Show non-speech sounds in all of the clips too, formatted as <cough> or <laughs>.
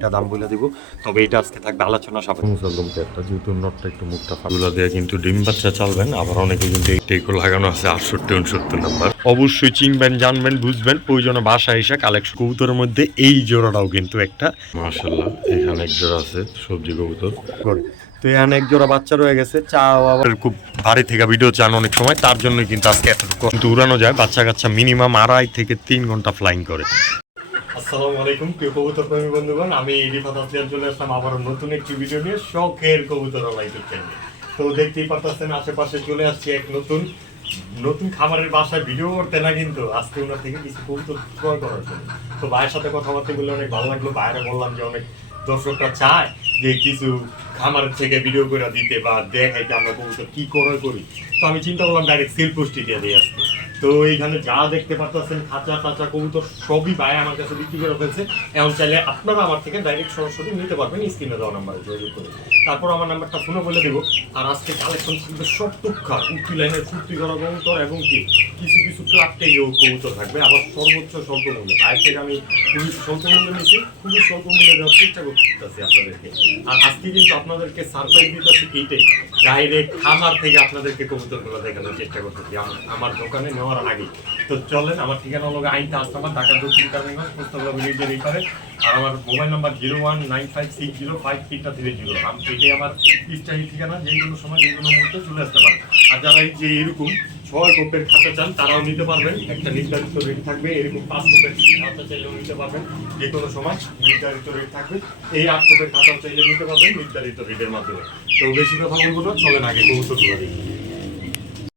ওইটা দাম বলে দিব। তবে এটা আজকে থাকবে আলোচনা সাপেক্ষে। মুসলদম একটা যেহেতু নটটা একটু মুখটা ফাগুলা দিয়ে কিন্তু ডিম বাচ্চা চালবেন আবার অনেকে কিন্তু টেকো লাগানো আছে আটষট্টি উনসত্তর নাম্বার। অবশ্যই চিনবেন জানবেন বুঝবেন প্রয়োজনে বাসা এসে কালেকশন কবুতরের মধ্যে এই জোড়াটাও কিন্তু একটা মার্শাল্লাহ এখানে এক জোড়া আছে সবজি কবুতর। করে। তো এখানে এক জোড়া বাচ্চা রয়ে গেছে চা আবার খুব বাড়ি থেকে ভিডিও চান অনেক সময় তার জন্যই কিন্তু আজকে এতটুকু। কিন্তু উড়ানো যায় বাচ্চা কাচ্চা মিনিমাম আড়াই থেকে তিন ঘণ্টা ফ্লাইং করে। আসসালামু আলাইকুম, প্রিয় কবুতর প্রেমী বন্ধুগণ। আমি রিফাত চলে আসলাম আবার নতুন একটি ভিডিও নিয়ে শখের কবুতর চ্যানেলে তো দেখতেই পারতেছেন, আশেপাশে চলে আসছে এক নতুন নতুন খামারের বাসায় ভিডিও করতে না কিন্তু আজকে ওনার থেকে কিছু কবুতর ক্রয় করার জন্য। তো ভাইয়ের সাথে কথাবার্তা বলে অনেক ভালো লাগল। বাইরে বললাম যে অনেক দর্শকরা চায় যে কিছু খামারের থেকে ভিডিও করে দিতে বা দেখাইতে আমরা কবুতর কি করে করি। তো আমি চিন্তা করলাম ডাইরেক্ট সেল পোস্টই দিয়ে দিয়ে আসতে তো এইখানে যা দেখতে পাচ্ছেন খাঁচা টাচা, কবুতর, সবই ভাই আমার কাছে বিক্রি করে ফেলছে। এমন চাইলে আপনারা আমার থেকে ডাইরেক্ট সরাসরি নিতে পারবেন স্ক্রিনে দেওয়া নাম্বারে যোগাযোগ করে। তারপর আমার নাম্বারটা ফোনে বলে দেবো। আর আজকে কালেকশন থাকবে সব টুকখা উক্তি লাইনের ফুর্তি করা কবুতর এবং কি? কিছু কিছু ক্লাব থেকেও কবুতর থাকবে। আবার সর্বোচ্চ স্বল্প মূল্যে। বাইরে থেকে আমি খুবই স্বল্প মূল্যে নিয়েছি। খুবই স্বল্প মূল্যে দেওয়ার চেষ্টা করতেছি আপনাদেরকে। আর আজকে কিন্তু আপনাদেরকে সারপ্রাইজ দিতেছি এইটাই। ডাইরেক্ট খামার থেকে আপনাদেরকে কবুতরগুলো দেখানোর চেষ্টা করতেছি। আমার- আমার দোকানে নেওয়ার আগে। তো চলেন, আমার ঠিকানা হলো আইনটা আস্তামার ঢাকা দক্ষিণ কারণগঞ্জ পুস্তকলা ভিলেজের এই পারে আর আমার mobile number zero one nine five six zero five থ্রিটা থ্রি জিরো। আমি, এটাই আমার স্থায়ী ঠিকানা, যে কোনো সময়, যে কোনো মুহূর্তে চলে আসতে পারেন। আর যারা এই যে এরকম ছয় কোপের খাতা চান, তারাও নিতে পারবেন। একটা নির্ধারিত রেট থাকবে, এরকম পাঁচ কোপের খাতা চাইলেও নিতে পারবেন। যে কোনো সময় নির্ধারিত রেট থাকবে। এই আট কোপের খাতা চাইলে নিতে পারবেন নির্ধারিত রেটের মাধ্যমে। তো বেশি কথা বলব না, চলেন আগে কবুতরগুলো দেখি।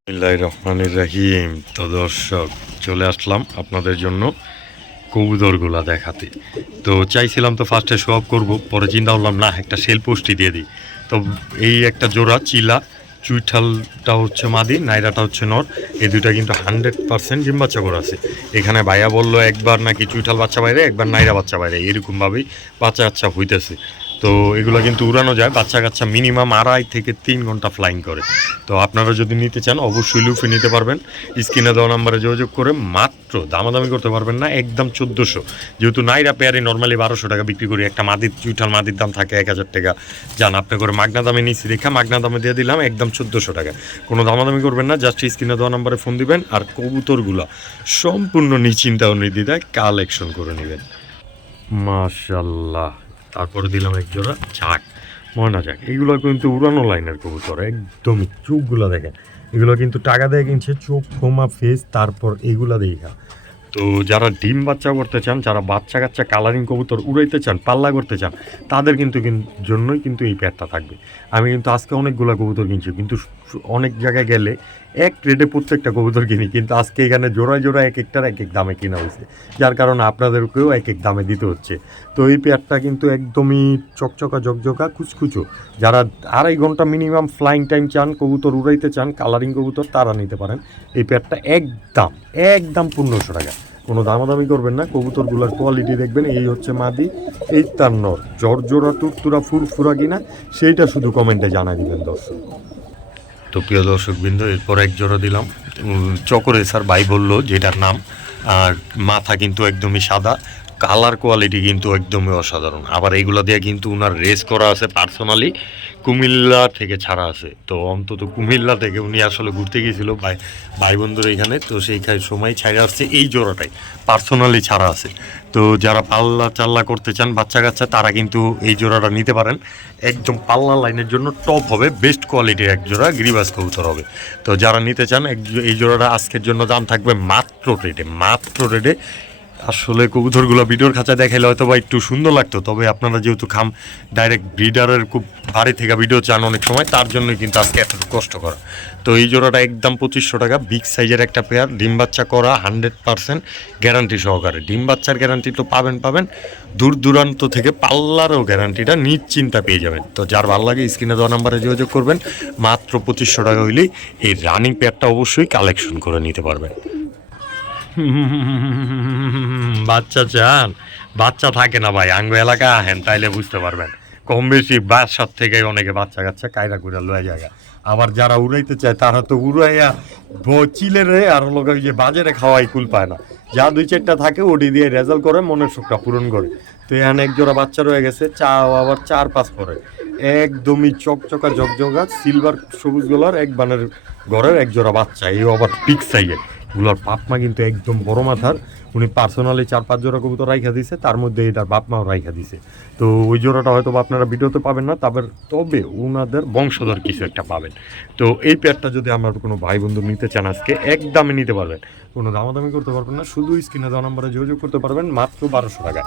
বিসমিল্লাহির রহমানির রহিম। তো দর্শক, চলে আসলাম আপনাদের জন্য কবুতরগুলা দেখাতে। তো চাইছিলাম তো ফার্স্টে শো অফ করব, পরে চিন্তা করলাম, না, একটা সেল পোস্টই দিয়ে দিই। তো এই একটা জোড়া, চিলা, চুইঠালটা হচ্ছে মাদি, নাইরাটা হচ্ছে নর। এই দুইটা কিন্তু হান্ড্রেড পার্সেন্ট ডিম বাচ্চা করে আছে। এখানে ভাইয়া বলল, একবার নাকি চুইঠাল বাচ্চা বাইরে, একবার নাইরা বাচ্চা বাইরে। এরকমভাবেই বাচ্চা কাচ্চা হইতেছে। তো এগুলো কিন্তু উড়ানো যায়। বাচ্চা কাচ্চা মিনিমাম আড়াই থেকে তিন ঘণ্টা ফ্লাইং করে। তো আপনারা যদি নিতে চান, অবশ্যই লুফে নিতে পারবেন। স্ক্রিনে দেওয়া নাম্বারে যোগাযোগ করে মাত্র দামাদামি করতে পারবেন না, একদম চোদ্দোশো। যেহেতু নাইরা পেয়ারে নর্মালি বারোশো টাকা বিক্রি করি, একটা মাদির চুইঠাল মাদির দাম থাকে এক হাজার টাকা। যান, আপনি করে মাগনা দামে নিচ্ছি রেখা, মাগনা দামে দিয়ে দিলাম, একদম চোদ্দোশো টাকা। কোনো দামাদামি করবেন না জাস্ট স্ক্রিনে দেওয়া নাম্বারে ফোন দিবেন আর কবুতরগুলো সম্পূর্ণ নিশ্চিন্তা ও নির্দ্বিধায় কালেকশন করে নেবেন। মাশাল্লাহ তারপরে দিলাম এক জোড়া চাক। ময়না যাক এগুলো কিন্তু উড়ানো লাইনের কবুতর, একদমই চোখগুলো দেখেন। এগুলো কিন্তু টাকা দিয়ে কিনছে, চোখ ফোমা ফেস, তারপর এগুলা দেখা তো যারা ডিম বাচ্চা করতে চান, যারা বাচ্চা কাচ্চা কালারিং কবুতর উড়াইতে চান, পাল্লা করতে চান, তাদের কিন্তু কিন- জন্যই কিন্তু এই প্যাডটা থাকবে। আমি কিন্তু আজকে অনেকগুলো কবুতর কিনছি, কিন্তু অনেক জায়গায় গেলে এক রেটে প্রত্যেকটা কবুতর কিনি, কিন্তু আজকে এখানে জোড়ায় জোড়ায় এক একটার এক এক দামে কেনা হয়েছে। যার কারণে আপনাদেরকেও এক এক দামে দিতে হচ্ছে। তো এই পেয়ারটা কিন্তু একদমই চকচকা, ঝকঝকা কুচকুচো যারা আড়াই ঘণ্টা মিনিমাম ফ্লাইং টাইম চান, কবুতর উড়াইতে চান কালারিং কবুতর, তারা নিতে পারেন। এই পেয়ারটা একদম একদম পনেরোশো টাকা। কোনো দামাদামি করবেন না, কবুতরগুলোর কোয়ালিটি দেখবেন। এই হচ্ছে মাদি, এই তার নর। জর্জোরা, তুরতুরা, ফুরফুরা কিনা, সেইটা শুধু কমেন্টে জানা দিবেন দর্শক। তো প্রিয় দর্শক বিন্দু এরপর এক জোড়া দিলাম। চকরে স্যার ভাই বলল যেটার নাম, আর মাথা কিন্তু একদমই সাদা। কালার কোয়ালিটি কিন্তু একদমই অসাধারণ। আবার এইগুলো দিয়ে কিন্তু উনার রেস করা আছে পার্সোনালি কুমিল্লা থেকে ছাড়া আছে। তো অন্তত কুমিল্লা থেকে উনি আসলে ঘুরতে গিয়েছিল ভাই ভাই বন্ধুর এখানে তো সেই সময় ছাড়া আসছে এই জোড়াটাই। পার্সোনালি ছাড়া আছে। তো যারা পাল্লা চাল্লা করতে চান, বাচ্চা কাচ্চা, তারা কিন্তু এই জোড়াটা নিতে পারেন। একদম পাল্লা লাইনের জন্য টপ হবে বেস্ট কোয়ালিটির এক জোড়া গিরিবাস কবুতর হবে। তো যারা নিতে চান এই জোড়াটা আজকের জন্য দাম থাকবে মাত্র রেটে মাত্র রেটে আসলে কবুতরগুলো ভিডিওর খাঁচা দেখাইলে হয়তো বা একটু সুন্দর লাগতো, তবে আপনারা যেহেতু খাম ডাইরেক্ট ব্রিডারের খুব বাড়ি থেকে ভিডিও চান অনেক সময়, তার জন্যই কিন্তু আজকে এতটুকু কষ্ট করা তো এই জোড়াটা একদম পঁচিশশো টাকা বিগ সাইজের একটা পেয়ার ডিম বাচ্চা করা হান্ড্রেড পার্সেন্ট গ্যারান্টি সহকারে। ডিম বাচ্চার গ্যারান্টি তো পাবেন পাবেন। দূর দূরান্ত থেকে পাল্লারও গ্যারান্টিটা নিশ্চিন্তা পেয়ে যাবেন। তো যার ভালো লাগে স্ক্রিনে দেওয়া নাম্বারে যোগাযোগ করবেন, মাত্র পঁচিশশো টাকা হইলেই এই রানিং পেয়ারটা অবশ্যই কালেকশন করে নিতে পারবেন। <laughs> বাচ্চা চান? বাচ্চা থাকে না ভাই, আঙ্গ এলাকা আহেন, তাইলে বুঝতে পারবেন। কম বেশি বাসার থেকে অনেকে বাচ্চা কাচ্চা কায়রা করে লয়ে জায়গা আবার যারা উড়াইতে চায়, তারা তো উড়াইয়া চিলে রে, আর লোক যে বাজারে খাওয়াই কুল পায় না। যা দুই চারটা থাকে, ওটি দিয়ে রেজাল্ট করে, মনের সুখটা পূরণ করে। তো এখানে এক জোড়া বাচ্চা রয়ে গেছে, চাও আবার চার পাঁচ পরে। একদমই চকচকা জকজকা সিলভার সবুজ গোলার, এক বানের ঘরের এক জোড়া বাচ্চা এই আবার পিক সাইজের গুলার পাপমা কিন্তু একদম বড় মাথার। উনি পার্সোনালি চার, পাঁচ জোড়া কবুতর রাইখা দিছে, তার মধ্যে এটার বাপমাও রাইখা দিছে। তো ওই জোড়াটা হয়তো আপনারা ভিডিওতে পাবেন না, তবে তবে ওনাদের বংশধর কিছু একটা পাবেন। তো এই পেয়ারটা যদি আমার কোনো ভাই বন্ধু নিতে চান আজকে একদমই নিতে পারবেন। কোনো দামাদামি করতে পারবেন না, শুধু স্ক্রিনে দেওয়া নাম্বারে যোগাযোগ করতে পারবেন, মাত্র বারোশো টাকা।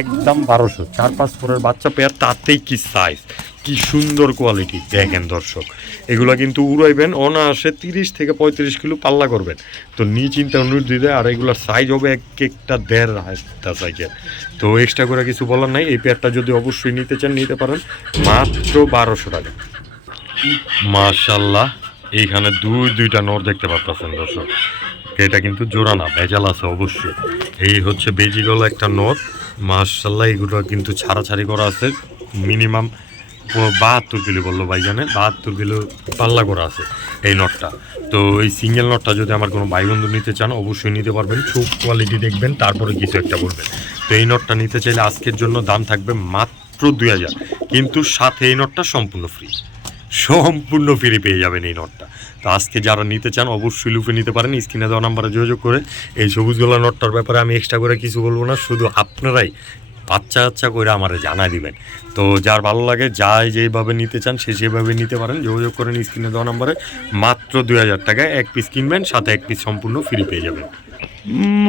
একদম বারোশো, চার, পাঁচ, ফোরের বাচ্চা পেয়ার তাতেই কি সাইজ কি সুন্দর কোয়ালিটি দেখেন দর্শক। এগুলো কিন্তু উড়াইবেন, অনায়াসে তিরিশ থেকে পঁয়ত্রিশ কিলো পাল্লা করবেন। তো নিয়ে চিন্তা অনুরোধ দিতে, আর এগুলোর সাইজ হবে এক একটা দেড় হাজার সাইজের তো এক্সট্রা করে কিছু বলার নাই, এই পেয়ারটা যদি অবশ্যই নিতে চান, নিতে পারেন। মাত্র বারোশো টাকা। মাশাল্লাহ, এইখানে দুই, দুইটা নর দেখতে পাচ্ছেন দর্শক। এটা কিন্তু জোড়া না, ভেজাল আছে অবশ্যই। এই হচ্ছে বেজিগলা একটা নর। মাশাল্লাহ, এগুলো কিন্তু ছাড়াছাড়ি করা আছে। মিনিমাম বাহাত্তর কিলো বলল ভাইজানে বাহাত্তর কিলো পাল্লা করা আছে এই নটটা। তো এই সিঙ্গেল নটটা যদি আমার কোনো ভাই বন্ধু নিতে চান, অবশ্যই নিতে পারবেন, চোখ কোয়ালিটি দেখবেন, তারপরে কিছু একটা বলবেন। তো এই নটটা নিতে চাইলে আজকের জন্য দাম থাকবে মাত্র দুই হাজার। কিন্তু সাথে এই নটটা সম্পূর্ণ ফ্রি সম্পূর্ণ ফ্রি পেয়ে যাবেন এই নটটা। তো আজকে যারা নিতে চান, অবশ্যই লুপে নিতে পারেন, স্ক্রিনে দেওয়া নাম্বারে যোগাযোগ করে এই সবুজ গোলা নটটার ব্যাপারে আমি এক্সট্রা করে কিছু বলব না, শুধু আপনারাই বাচ্চা বাচ্চা করে আমারে জানা দিবেন। তো যার ভালো লাগে, যাই যেভাবে নিতে চান, সে সেভাবে নিতে পারেন, যোগাযোগ করেন স্ক্রিনে দেওয়া নম্বরে। মাত্র দুই হাজার টাকায় এক পিস কিনবেন, সাথে এক পিস সম্পূর্ণ ফ্রি পেয়ে যাবেন।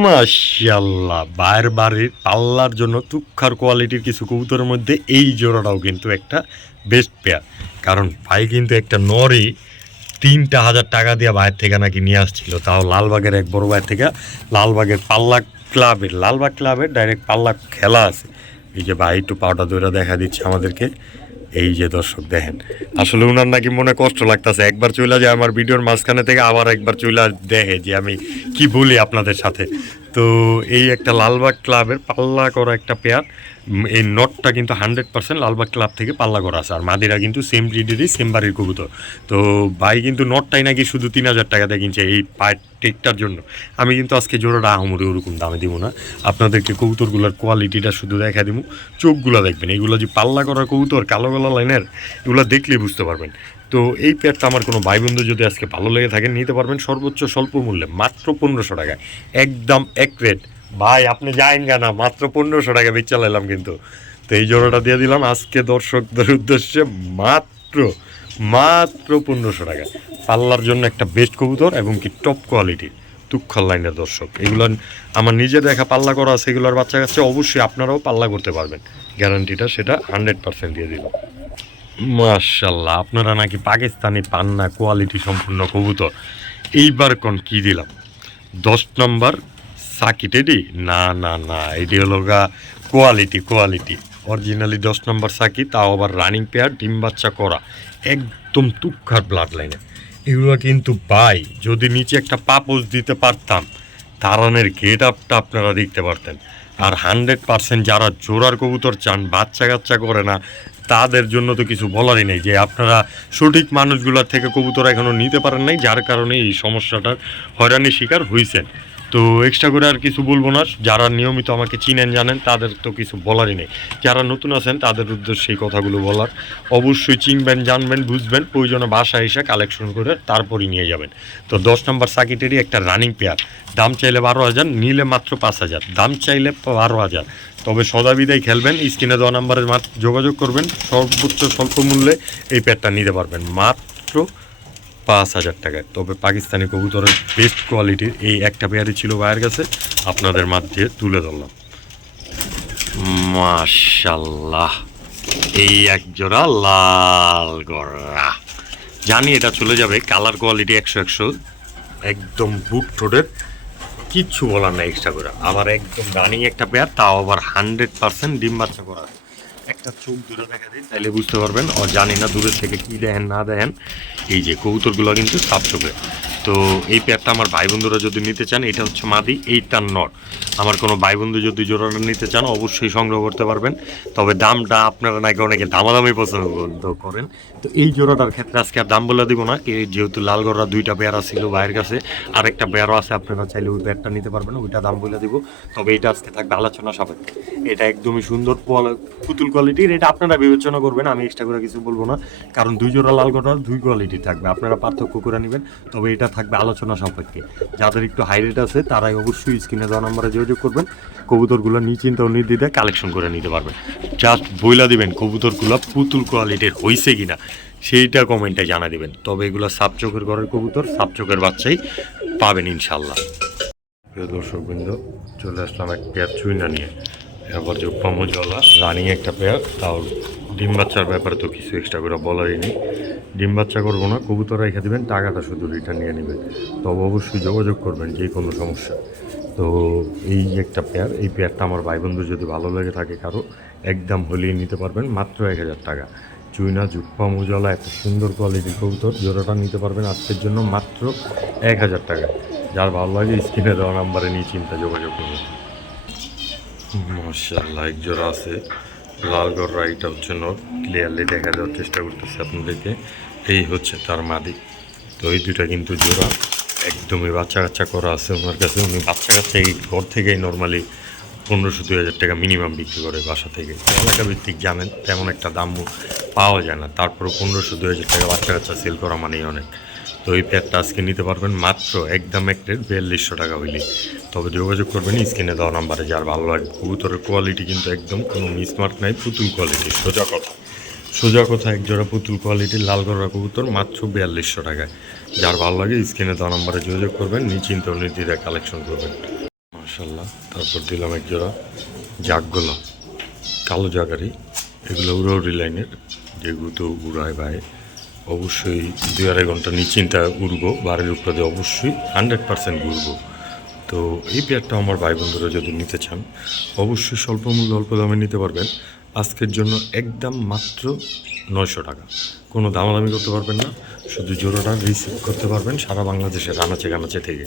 মাশাল্লাহ বাইরের বাড়ির পাল্লার জন্য তুক্ষার কোয়ালিটির কিছু কবুতরের মধ্যে এই জোড়াটাও কিন্তু একটা বেস্ট পেয়ার কারণ ভাই কিন্তু একটা নরই তিনটা হাজার টাকা দিয়ে বাইরে থেকে নাকি নিয়ে আসছিল, তাও লালবাগের এক বড় বাইর থেকে। লালবাগের পাল্লা ক্লাবের, লালবাগ ক্লাবের ডাইরেক্ট পাল্লা খেলা আছে। এই যে ভাই একটু পাউডার দইরা দেখা দিচ্ছে আমাদেরকে। এই যে দর্শক দেখেন, আসলে ওনার নাকি মনে কষ্ট লাগতেছে। একবার চইলা যায় আমার ভিডিওর মাঝখানে থেকে আবার একবার চইলা দেখে যে আমি কি বলি আপনাদের সাথে। তো এই একটা লালবাগ ক্লাবের পাল্লা করা একটা পেয়ার। এই নটটা কিন্তু হান্ড্রেড পার্সেন্ট লালবাগ ক্লাব থেকে পাল্লা করা আছে। আর মাদিরা কিন্তু সেম ব্রিডেরই সেম বাড়ির কবুতর। তো ভাই কিন্তু নটটাই নাকি শুধু তিন হাজার টাকা দিয়ে কিনছে এই টেকটার জন্য। আমি কিন্তু আজকে জোড়াটা আহমরি ওরকম দামে দিব না। আপনাদেরকে কবুতরগুলোর কোয়ালিটিটা শুধু দেখা দিব চোখগুলো দেখবেন। এগুলো যে পাল্লা করা কবুতর, কালো গলা লাইনের, এগুলো দেখলেই বুঝতে পারবেন। তো এই পেয়ারটা আমার কোনো ভাই বন্ধু যদি আজকে ভালো লেগে থাকে, নিতে পারবেন সর্বোচ্চ স্বল্প মূল্যে, মাত্র পনেরোশো টাকায়। একদম এক রেট ভাই, আপনি যাইন না, মাত্র পনেরোশো টাকা বেচ চালাইলাম কিন্তু। তো এই জোড়াটা দিয়ে দিলাম আজকে দর্শকদের উদ্দেশ্যে, মাত্র মাত্র পনেরোশো টাকা পাল্লার জন্য একটা বেস্ট কবুতর এবং কি টপ কোয়ালিটির তুক্ষার লাইনের দর্শক। এগুলো আমার নিজে দেখা পাল্লা করা আছে, এগুলোর বাচ্চা কাছে অবশ্যই আপনারাও পাল্লা করতে পারবেন। গ্যারান্টিটা সেটা হান্ড্রেড পার্সেন্ট দিয়ে দিলাম। মাশাল্লাহ আপনারা নাকি পাকিস্তানি পান্না কোয়ালিটি সম্পূর্ণ কবুতর। এইবার কোন কি দিলাম? দশ নম্বর সাকিট, এডি? না না না এটি হলো গা কোয়ালিটি কোয়ালিটি অরিজিনালি দশ নম্বর সাকি তাও আবার রানিং পেয়ার ডিম বাচ্চা করা। একদম তুক্ষার ব্লাড লাইনে এগুলো কিন্তু পাই যদি নিচে একটা পাপোজ দিতে পারতাম তারানের গেট আপটা আপনারা দেখতে পারতেন। আর হান্ড্রেড পার্সেন্ট যারা জোড়ার কবুতর চান বাচ্চা কাচ্চা করে না, তাদের জন্য তো কিছু বলারই নেই যে আপনারা সঠিক মানুষগুলোর থেকে কবুতর এখনও নিতে পারেন নাই, যার কারণে এই সমস্যাটার হয়রানির শিকার হয়েছেন তো এক্সট্রা করে আর কিছু বলব না। যারা নিয়মিত আমাকে চিনেন, জানেন, তাদের তো কিছু বলারই নেই। যারা নতুন আছেন, তাদের উদ্দেশ্যে এই কথাগুলো বলার। অবশ্যই চিনবেন, জানবেন, বুঝবেন, প্রয়োজনে বাসা এসে কালেকশন করে তারপরই নিয়ে যাবেন। তো দশ নম্বর সাকিটেরই একটা রানিং পেয়ার দাম চাইলে বারো হাজার, নিলে মাত্র পাঁচ হাজার। দাম চাইলে বারো হাজার। তবে সদাবিদায় খেলবেন, স্ক্রিনে দেওয়া মাত্র যোগাযোগ করবেন। সর্বোচ্চ স্বল্প মূল্যে এই প্যাডটা নিতে পারবেন। মাত্র পাঁচ হাজার টাকায় তবে পাকিস্তানি কবুতরের বেস্ট কোয়ালিটির এই একটা পেয়ারই ছিল ভাইয়ের কাছে। আপনাদের মাধ্যমে তুলে ধরলাম। মাশাল্লাহ এই এক জোড়া লাল গড়া। জানি এটা চলে যাবে কালার কোয়ালিটি একশো একশো। একদম বুট ঠোঁটের কিচ্ছু বলার নাই এক্সট্রা করে। আবার একদম রানিং একটা পেয়ার, তাও আবার হান্ড্রেড পার্সেন্ট ডিম বাচ্চা করা। একটা চোখ দূরে দেখা দিন তাহলে বুঝতে পারবেন ও জানি না দূরের থেকে কি দেখেন, না দেখেন, এই যে কবুতরগুলো কিন্তু সাফ চোখে। তো এই পেয়ারটা আমার ভাই বন্ধুরা যদি নিতে চান, এটা হচ্ছে মাদি এইটার নট। আমার কোনো ভাই বন্ধু যদি জোড়াটা নিতে চান, অবশ্যই সংগ্রহ করতে পারবেন। তবে দামটা আপনারা নাকি অনেকে দামাদামি পছন্দ করেন। তো এই জোড়াটার ক্ষেত্রে আজকে আর দাম বলে দিব না। যেহেতু লালগড়া দুইটা পেয়ারা ছিল ভাইয়ের কাছে, আরেকটা পেয়ারও আছে, আপনারা চাইলে ওই পেয়ারটা নিতে পারবেন, ওইটা দাম বলে দিব। তবে এটা আজকে থাকবে আলোচনা সাপেক্ষে। এটা একদমই সুন্দর পুতুল কোয়ালিটির এটা আপনারা বিবেচনা করবেন, আমি এক্সট্রা করে কিছু বলব না। কারণ দুই জোড়া লালগড়ার দুই কোয়ালিটি থাকবে। আপনারা পার্থক্য করে নেবেন। তবে এটা থাকবে আলোচনা সম্পর্কে যাদের একটু হাই রেট আছে, তারাই অবশ্যই স্ক্রিনে দেওয়া নাম্বারে যোগাযোগ করবেন। কবুতরগুলো নিশ্চিন্ত নির্দ্বিধায় কালেকশন করে নিতে পারবেন। জাস্ট বইলা দিবেন কবুতরগুলো পুতুল কোয়ালিটির হইছে কিনা, সেইটা কমেন্টে জানা দিবেন। তবে এগুলো সাপ চোখের ঘরের কবুতর, সাপ চোখের বাচ্চাই পাবেন ইনশাল্লাহ প্রিয় দর্শক বৃন্দ চলে আসলাম এক পেয়ার চুইনা নিয়ে। এরপর যে পমজলা রানিং একটা পেয়ার তাও ডিম বাচ্চার ব্যাপারে তো কিছু এক্সট্রা করে বলারই নেই। ডিম বাচ্চা করব না, কবুতর রেখে দেবেন, টাকাটা শুধু রিটার্ন নিয়ে নেবেন। তবে অবশ্যই যোগাযোগ করবেন, যে কোনো সমস্যা। তো এই একটা পেয়ার এই পেয়ারটা আমার ভাই বন্ধু যদি ভালো লেগে থাকে কারও একদম হলিয়ে নিতে পারবেন, মাত্র এক হাজার টাকা। চুইনা, জুপ্পা, মুজলা, এত সুন্দর কোয়ালিটির কবুতর, জোড়াটা নিতে পারবেন আজকের জন্য মাত্র এক হাজার টাকা। যার ভালো লাগে স্ক্রিনে দেওয়া নাম্বারে নিয়ে চিন্তা যোগাযোগ করবেন। মার্শাল্লাহ এক জোড়া আছে। লালগড় রাইটা হচ্ছে নোট ক্লিয়ারলি দেখা যাওয়ার চেষ্টা করতেছে আপনাদেরকে। এই হচ্ছে তার মাদি। তো এই দুটা কিন্তু জোড়া একদমই বাচ্চা কাচ্চা করা আছে ওনার কাছে। উনি বাচ্চা কাচ্চা এই ঘর থেকেই নর্মালি পনেরোশো দুই হাজার টাকা মিনিমাম বিক্রি করে বাসা থেকে। এলাকা ভিত্তিক জানেন, তেমন একটা দাম পাওয়া যায় না। তারপরে পনেরোশো দুই হাজার টাকা বাচ্চা কাচ্চা সেল করা মানেই অনেক। তো এই প্যাকটা আজকে নিতে পারবেন মাত্র একদম এক রেট বিয়াল্লিশশো টাকা হইলে। তবে যোগাযোগ করবেন, স্ক্রিনে দেওয়া নাম্বারে যার ভালো লাগে কবুতরের কোয়ালিটি কিন্তু একদম কোনো মিসমার্ক নাই, পুতুল কোয়ালিটি সোজা কথা। সোজা কথা এক জোড়া পুতুল কোয়ালিটির লাল গড়া কবুতর মাত্র বিয়াল্লিশশো টাকায় যার ভালো লাগে স্ক্রিনে দেওয়া নাম্বারে যোগাযোগ করবেন, নিশ্চিন্ত নির্দ্বিধায় কালেকশন করবেন। মার্শাল্লাহ তারপর দিলাম এক জোড়া জাগগোলা। কালো জাগারি, এগুলো উড়ি লাইনের যেগুলো তো উড়ায় ভাই। অবশ্যই দুই আড়াই ঘণ্টা নিশ্চিন্তা উড়বো, বাড়ির উপরে অবশ্যই হান্ড্রেড পার্সেন্ট ঘুরবো। তো এই পেয়ারটা আমার ভাই বন্ধুরা যদি নিতে চান, অবশ্যই স্বল্প মূল্য অল্প দামে নিতে পারবেন। আজকের জন্য একদম মাত্র নয়শো টাকা। কোনো দামাদামি করতে পারবেন না, শুধু জোড়াটা রিসিভ করতে পারবেন সারা বাংলাদেশের আনাচে কানাচে থেকে।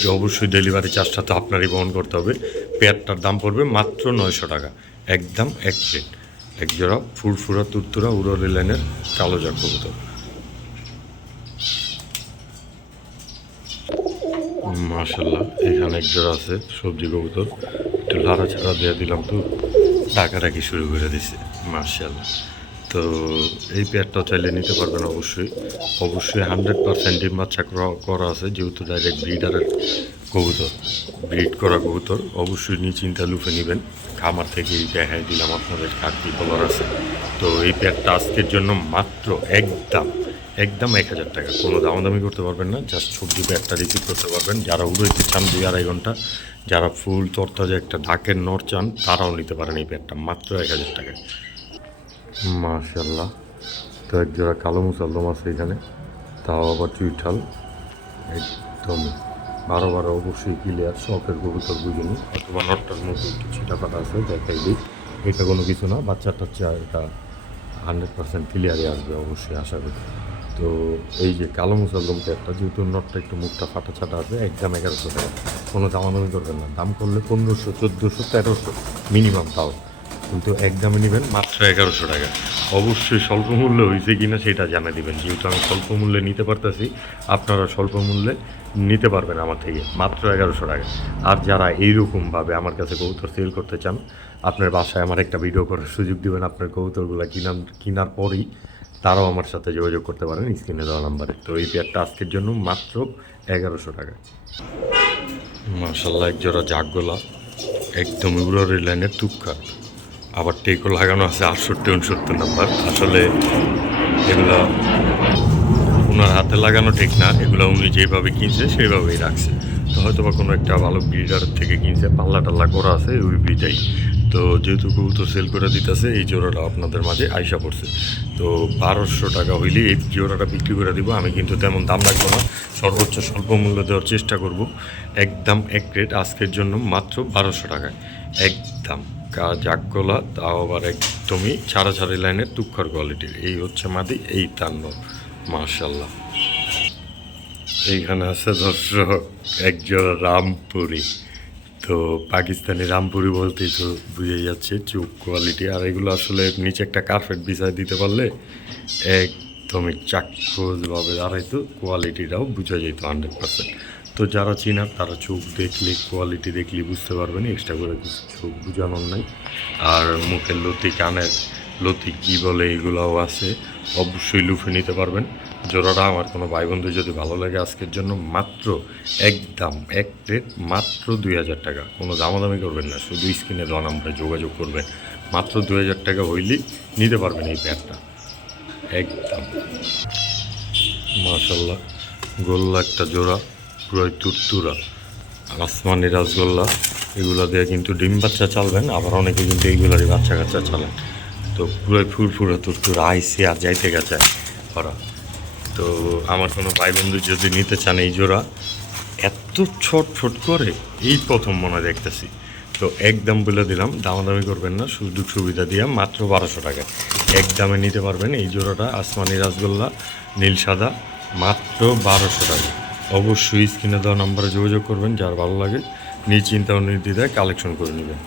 যে অবশ্যই ডেলিভারি চার্জটা তো আপনারই বহন করতে হবে। পেয়ারটার দাম পড়বে মাত্র নয়শো টাকা। একদম এক প্লেট এক জোড়া ফুরফুরা, তুরতুরা উড়ি লাইনের কালো জাগ মাশাল্লাহ এখানে এক জোড়া আছে, সবজি কবুতর। একটু লাড়া ছাড়া দিয়ে দিলাম তো, ডাকাডাকি শুরু করে দিছে মার্শাল্লাহ তো এই পেয়ারটাও চাইলে নিতে পারবেন অবশ্যই। অবশ্যই হান্ড্রেড পার্সেন্ট ডিম বাচ্চা করা- আছে, যেহেতু ডাইরেক্ট ব্রিডারের কবুতর ব্রিড করা কবুতর। অবশ্যই নিশ্চিন্তা লুফে নেবেন। খামার থেকেই দেখাই দিলাম, আপনাদের কার কী বলার আছে। তো এই পেয়ারটা আজকের জন্য মাত্র একদম একদম এক হাজার টাকা। কোনো দামাদামি করতে পারবেন না জাস্ট সবজি প্যাকটা রিসিভ করতে পারবেন। যারা উড়োইতে চান দুই আড়াই ঘণ্টা, যারা ফুল তরতাজা একটা ঢাকের নর চান, তারাও নিতে পারেন এই প্যাকটা মাত্র এক হাজার টাকায়। মাশাল্লাহ তো এক জোড়া কালো মুসাল্লম আছে এখানে, তাও আবার চুইঠাল। একদম বারো বারো অবশ্যই ক্লিয়ার শখের কবুতর বুঝিনি। অথবা নটটার মতো একটু ছিটা ফাটা আছে, দেখাই দিই। এটা কোনো কিছু না বাচ্চা টাচ্চা এটা হান্ড্রেড পার্সেন্ট ক্লিয়ারই আসবে, অবশ্যই আশা করি। তো এই যে কালো মুসলদমটা একটা, যেহেতু নটটা একটু মুখটা ফাটা ছাটা আছে একদম এগারোশো টাকা। কোনো দামাদামি করবেন না। দাম করলে পনেরোশো, চোদ্দোশো, তেরোশো মিনিমাম তাও কিন্তু একদমে নেবেন মাত্র এগারোশো টাকা। অবশ্যই স্বল্প মূল্যে হয়েছে কিনা সেটা জানা দিবেন। যেহেতু আমি স্বল্প মূল্যে নিতে পারতেছি, আপনারা স্বল্প মূল্যে নিতে পারবেন আমার থেকে, মাত্র এগারোশো টাকা। আর যারা এইরকমভাবে আমার কাছে কবুতর সেল করতে চান, আপনার বাসায় আমার একটা ভিডিও করার সুযোগ দেবেন। আপনার কবুতরগুলো কিনার, কেনার পরেই তারাও আমার সাথে যোগাযোগ করতে পারেন, স্ক্রিনে দেওয়া নাম্বারে। তো এই পেয়ারটা আজকের জন্য মাত্র এগারোশো টাকা। মার্শাল্লাহ এক জোড়া জাগগোলা, একদম উড়ি লাইনের তুক্কা। আবার টেকও লাগানো আছে আটষট্টি, উনসত্তর নাম্বার। আসলে এগুলো ওনার হাতে লাগানো ঠিক না, এগুলো উনি যেভাবে কিনছে সেইভাবেই রাখছে। তো হয়তো বা কোনো একটা ভালো ব্রিডার থেকে কিনছে পাল্লা টাল্লা করা আছে, ওই ব্রিডাই তো যেহেতু কবুতর সেল করে দিতেছে, এই জোড়াটা আপনাদের মাঝে আইসা পড়ছে। তো বারোশো টাকা হইলে এই জোড়াটা বিক্রি করে দিব। আমি কিন্তু তেমন দাম রাখব না, সর্বোচ্চ স্বল্প মূল্য দেওয়ার চেষ্টা করব। একদম এক রেট আজকের জন্য মাত্র বারোশো টাকায়। একদম কা জাকগোলা তাও আবার একদমই ছাড়া ছাড়ি লাইনের তুক্ষর কোয়ালিটির এই হচ্ছে মাদি, এই তান্ন মার্শাল্লাহ এইখানে আছে দর্শক একজোড়া রামপুরি। তো পাকিস্তানি রামপুরি বলতেই তো বুঝে যাচ্ছে চুপ কোয়ালিটি আর এগুলো আসলে নিচে একটা কার্পেট বিছায় দিতে পারলে একদমই চাক্ষুষভাবে দাঁড়াইতো কোয়ালিটিটাও বোঝা যেত হান্ড্রেড পার্সেন্ট তো যারা চিনার তারা চোখ দেখলে কোয়ালিটি দেখলে বুঝতে পারবেন এক্সট্রা করে কিছু চোখ বোঝানোর নাই। আর মুখের লতি কানের লতি কী বলে এগুলোও আছে, অবশ্যই লুফে নিতে পারবেন। জোড়াটা আমার কোনো ভাই বন্ধু যদি ভালো লাগে আজকের জন্য, মাত্র একদম এক প্লেট মাত্র দুই হাজার টাকা। কোনো দামাদামি করবেন না, শুধু স্ক্রিনে দেওয়া নাম্বারে যোগাযোগ করবেন। মাত্র দুই হাজার টাকা হইলেই নিতে পারবেন এই প্যাডটা একদম মাশাল্লাহ গোল্লা একটা জোড়া, পুরোই তুরতুরা। আসমানি রাসগোল্লা, এগুলো দিয়ে কিন্তু ডিম বাচ্চা চালবেন, আবার অনেকে কিন্তু এইগুলারই বাচ্চা কাচ্চা চালেন। তো পুরো পুরোই ফুরফুরা তুরতুরা আইসে আর যাইতে গেছে ওরা। তো আমার কোনো ভাই বন্ধু যদি নিতে চান এই জোড়া, এত ছোট ছোট করে এই প্রথম মনে দেখতেছি। তো একদম বলে দিলাম, দামাদামি করবেন না সুযোগ সুবিধা দিয়ে মাত্র বারোশো টাকা। এক দামে নিতে পারবেন এই জোড়াটা, আসমানি রাসগোল্লা, নীল সাদা, মাত্র বারোশো টাকা। অবশ্যই স্ক্রিনে দেওয়া নাম্বারে যোগাযোগ করবেন, যার ভালো লাগে নিশ্চিন্তা ও নির্দ্বিধায় কালেকশন করে নেবেন।